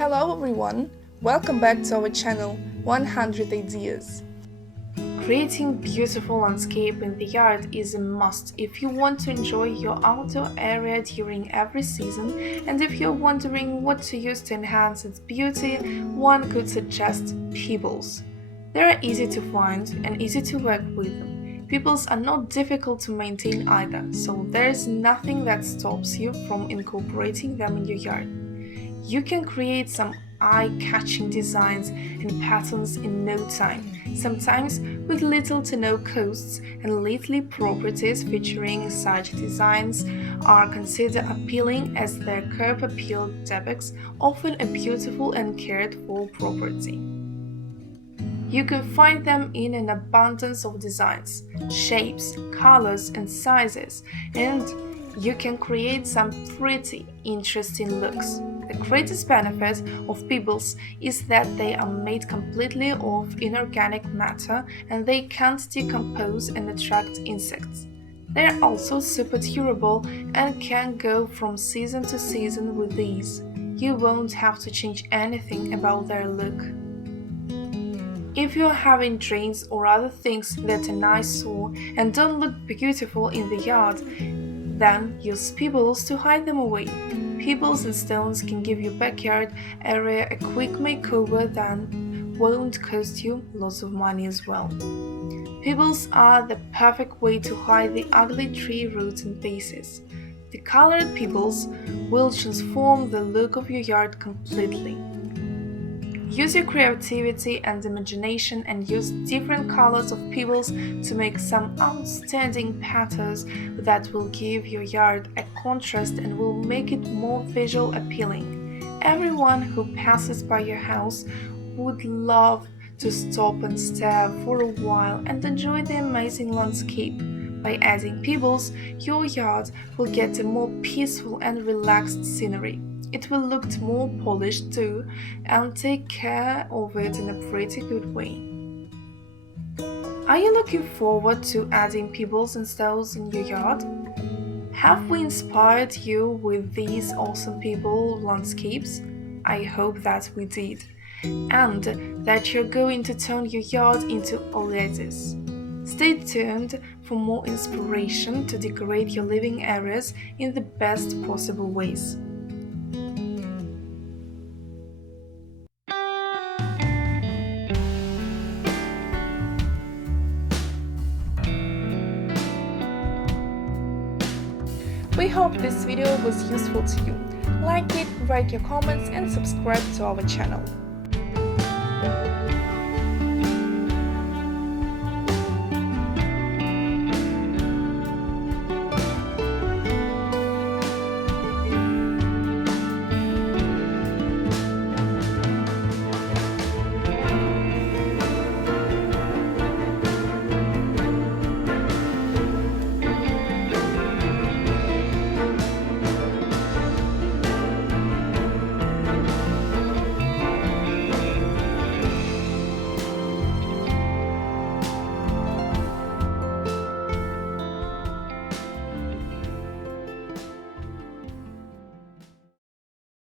Hello everyone, welcome back to our channel 100 Ideas. Creating beautiful landscape in the yard is a must if you want to enjoy your outdoor area during every season, and if you're wondering what to use to enhance its beauty, one could suggest pebbles. They are easy to find and easy to work with. Pebbles are not difficult to maintain either, so there's nothing that stops you from incorporating them in your yard. You can create some eye-catching designs and patterns in no time, sometimes with little to no costs, and lately properties featuring such designs are considered appealing as their curb appeal depicts often a beautiful and cared-for property. You can find them in an abundance of designs, shapes, colors, and sizes, and you can create some pretty interesting looks. The greatest benefit of pebbles is that they are made completely of inorganic matter and they can't decompose and attract insects. They are also super durable and can go from season to season with ease. You won't have to change anything about their look. If you're having drains or other things that are eyesore and don't look beautiful in the yard, then use pebbles to hide them away. Pebbles and stones can give your backyard area a quick makeover that won't cost you lots of money as well. Pebbles are the perfect way to hide the ugly tree roots and bases. The colored pebbles will transform the look of your yard completely. Use your creativity and imagination and use different colors of pebbles to make some outstanding patterns that will give your yard a contrast and will make it more visual appealing. Everyone who passes by your house would love to stop and stare for a while and enjoy the amazing landscape. By adding pebbles, your yard will get a more peaceful and relaxed scenery. It will look more polished too and take care of it in a pretty good way. Are you looking forward to adding pebbles and stones in your yard? Have we inspired you with these awesome pebble landscapes? I hope that we did, and that you're going to turn your yard into oases. Stay tuned for more inspiration to decorate your living areas in the best possible ways. We hope this video was useful to you. Like it, write your comments and subscribe to our channel.